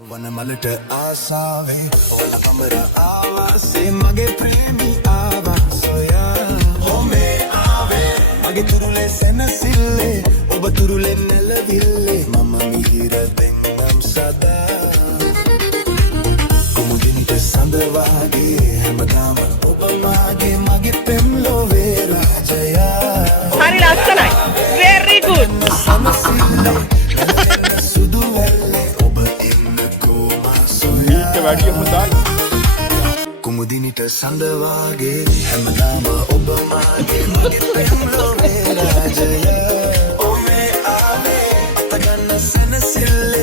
වනමලට ආසාවේ ඕන අමර ආවාසේ මගේ ප්‍රේමී ආවා සොයා හොමේ ආවේ මගේ තුරුලේ සැනසිල්ලේ ඔබ තුරුලේ නැලවිල්ලේ මම මිහිර දෙන්නම් සදා කුමුදිනිට සඳ වාගේ හැමදාම ඔබ මාගේ මගේ පෙම්ලොවේ රාජයා හරි ලස්සනයි very good සමසිල්ලේ සුදු වැල්ලේ ඔබ ඉන්න කෝමා සොයා වැඩිය හොඳයි. කුමුදිනිට සඳ වාගේ හැමදාම ඔබ මාගේ මගේ පෙම්ලොවේ රාජයා ඔමේ ආවේ අතගන්න සැනසිල්ල